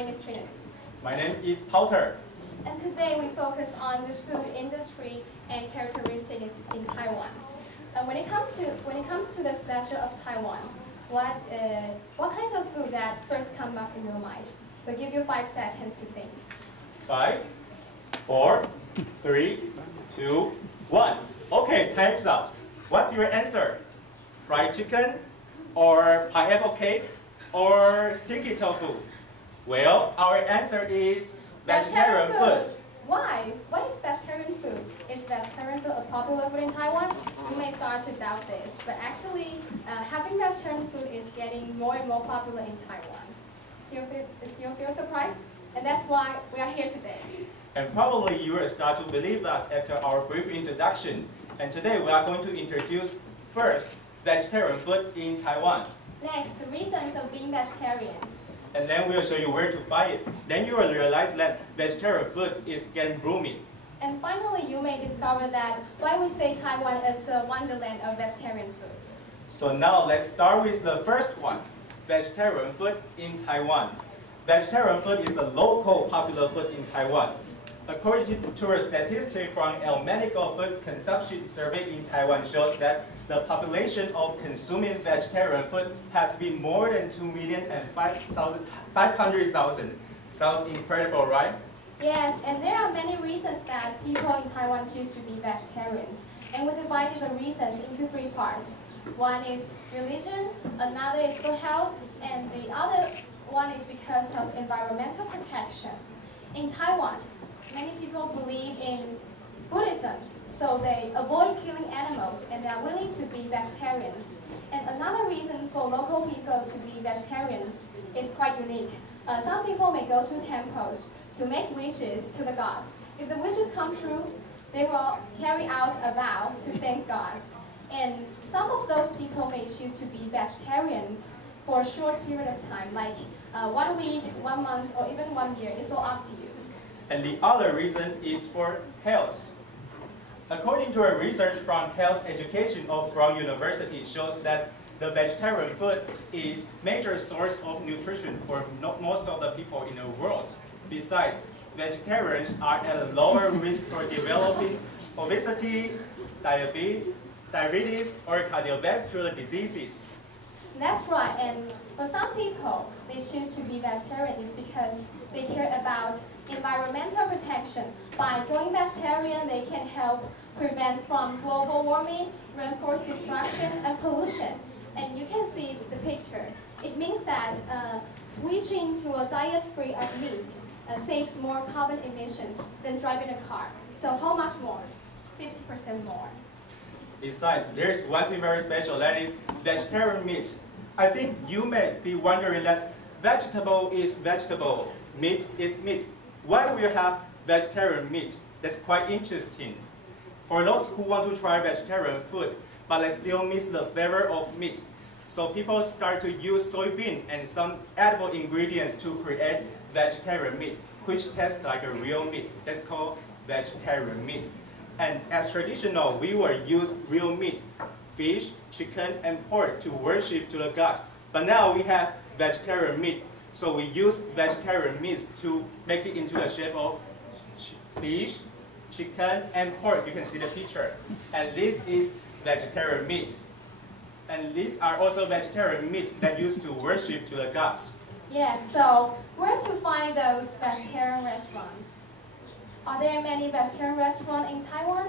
name is Trinity. My name is Powter. And today we focus on the food industry and characteristics in Taiwan. When it comes to the special of Taiwan, what kinds of food that first come up in your mind? We'll give you 5 seconds to think. 5, 4, 3, 2, 1. Okay, time's up. What's your answer? Fried chicken, or pineapple cake, or sticky tofu? Well, our answer is vegetarian food. Why? What is vegetarian food? Is vegetarian food a popular food in Taiwan? You may start to doubt this, but actually, having vegetarian food is getting more and more popular in Taiwan. Still feel surprised? And that's why we are here today. And probably you will start to believe us after our brief introduction. And today we are going to introduce first vegetarian food in Taiwan. Next, reasons of being vegetarians. And then we'll show you where to find it. Then you will realize that vegetarian food is getting booming. And finally, you may discover that why we say Taiwan is a wonderland of vegetarian food. So now let's start with the first one, vegetarian food in Taiwan. Vegetarian food is a local popular food in Taiwan. According to a statistic from a medical food consumption survey in Taiwan shows that the population of consuming vegetarian food has been more than 2,500,000. Sounds incredible, right? Yes, and there are many reasons that people in Taiwan choose to be vegetarians. And we divided the reasons into 3 parts. One is religion, another is for health, and the other one is because of environmental protection. In Taiwan, many people believe in Buddhism, so they avoid killing animals and they are willing to be vegetarians. And another reason for local people to be vegetarians is quite unique. Some people may go to temples to make wishes to the gods. If the wishes come true, they will carry out a vow to thank gods. And some of those people may choose to be vegetarians for a short period of time, like 1 week, 1 month, or even 1 year. It's all up to you. And the other reason is for health. According to a research from Health Education of Brown University shows that the vegetarian food is major source of nutrition for most of the people in the world. Besides, vegetarians are at a lower risk for developing obesity, diabetes, or cardiovascular diseases. That's right, and for some people, they choose to be vegetarian is because they care about environmental protection. By going vegetarian, they can help prevent from global warming, rainforest destruction, and pollution. And you can see the picture. It means that switching to a diet free of meat saves more carbon emissions than driving a car. So how much more? 50% more. Besides, there's one thing very special, that is vegetarian meat. I think you may be wondering that vegetable is vegetable, meat is meat. Why we have vegetarian meat? That's quite interesting. For those who want to try vegetarian food, but they still miss the flavor of meat, so people start to use soybean and some edible ingredients to create vegetarian meat, which tastes like a real meat. That's called vegetarian meat. And as traditional, we will use real meat, fish, chicken, and pork to worship to the gods. But now we have vegetarian meat, so we use vegetarian meat to make it into the shape of fish, chicken, and pork. You can see the picture. And this is vegetarian meat. And these are also vegetarian meat that used to worship to the gods. Yes, so where to find those vegetarian restaurants? Are there many vegetarian restaurants in Taiwan?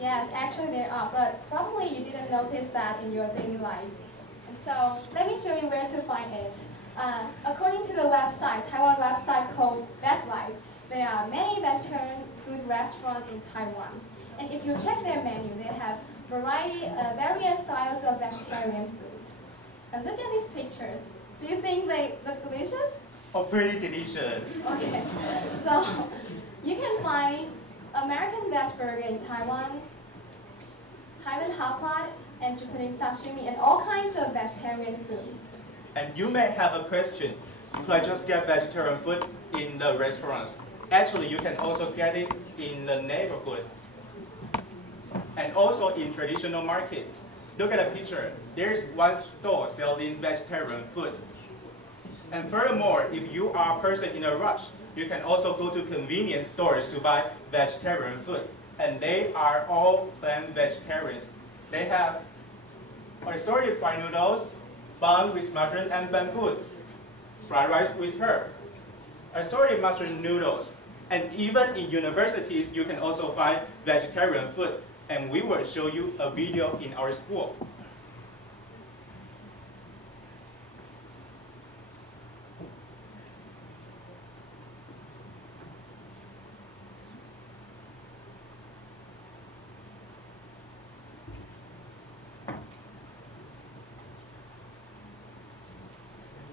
Yes, actually there are, but probably you didn't notice that in your daily life. And so let me show you where to find it. According to the website, Taiwan website called VetLife, there are many vegetarian food restaurants in Taiwan. And if you check their menu, they have various styles of vegetarian food. And look at these pictures. Do you think they look delicious? Oh, pretty delicious. Okay, so you can find American veg burger in Taiwan, Thailand hot pot, and Japanese sashimi, and all kinds of vegetarian food. And you may have a question, could I just get vegetarian food in the restaurants? Actually, you can also get it in the neighborhood. And also in traditional markets. Look at the picture. There's one store selling vegetarian food. And furthermore, if you are a person in a rush, you can also go to convenience stores to buy vegetarian food. And they are all vegetarians. They have assorted fried noodles, bun with mushroom and bamboo, fried rice with herb, assorted mushroom noodles. And even in universities, you can also find vegetarian food. And we will show you a video in our school.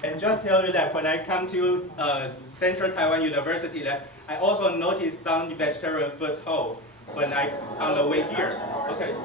And just tell you that when I come to Central Taiwan University, that I also noticed some vegetarian food hall when I on the way here. Okay.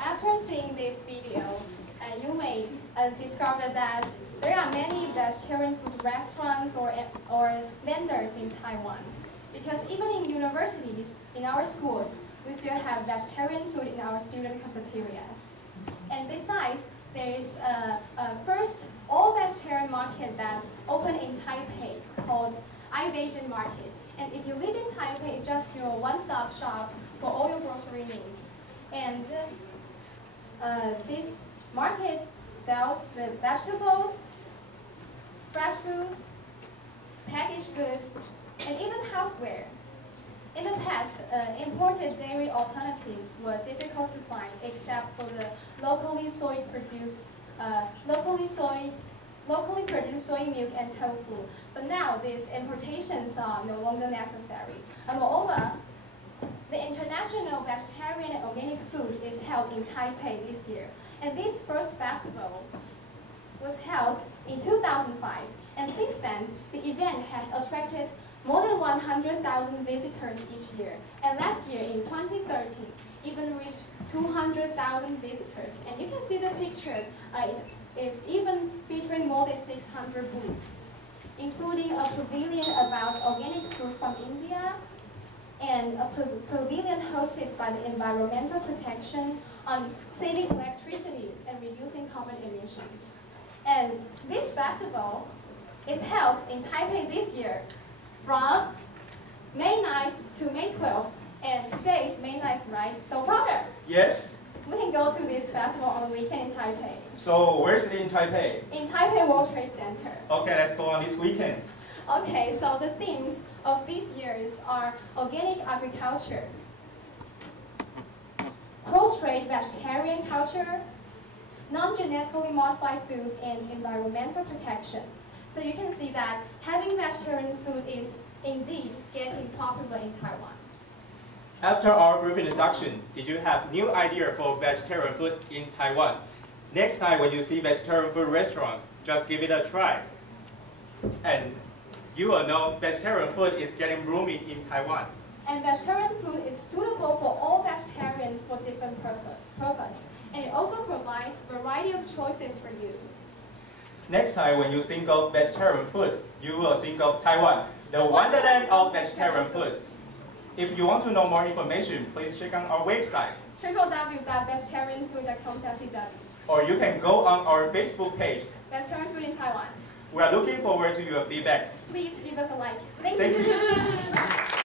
After seeing this video, you may discover that there are many vegetarian food restaurants or vendors in Taiwan. Because even in universities, in our schools, we still have vegetarian food in our student cafeterias. And besides, there is a first all-vegetarian market that opened in Taipei called iVegan Market. And if you live in Taipei, it's just your one-stop shop for all your grocery needs. And this market sells the vegetables, fresh fruits, packaged goods, and even houseware. In the past, imported dairy alternatives were difficult to find except for the locally produced soy milk and tofu. But now these importations are no longer necessary. And moreover, the International Vegetarian and Organic Food is held in Taipei this year. And this first festival was held in 2005. And since then, the event has attracted more than 100,000 visitors each year. And last year, in 2013, even reached 200,000 visitors. And you can see the picture. It is even featuring more than 600 booths, including a pavilion about organic food from India, and a pavilion hosted by the Environmental Protection on saving electricity and reducing carbon emissions. And this festival is held in Taipei this year from May 9th to May 12th. And today is May 9th, right? So Parker, Yes? we can go to this festival on the weekend in Taipei. So where's it in Taipei? In Taipei World Trade Center. Okay, let's go on this weekend. Okay, so the themes of these years are organic agriculture, post-trade vegetarian culture, non-genetically modified food, and environmental protection. So you can see that having vegetarian food is indeed getting popular in Taiwan. After our brief introduction, did you have new idea for vegetarian food in Taiwan? Next time when you see vegetarian food restaurants, just give it a try. And you will know vegetarian food is getting booming in Taiwan. And vegetarian food is suitable for all vegetarians for different purpose. And it also provides a variety of choices for you. Next time when you think of vegetarian food, you will think of Taiwan, the wonderland of vegetarian food. If you want to know more information, please check out our website. www.vegetarianfood.com.tw. Or you can go on our Facebook page. Vegetarian food in Taiwan. We are looking forward to your feedback. Please give us a like. Thank you.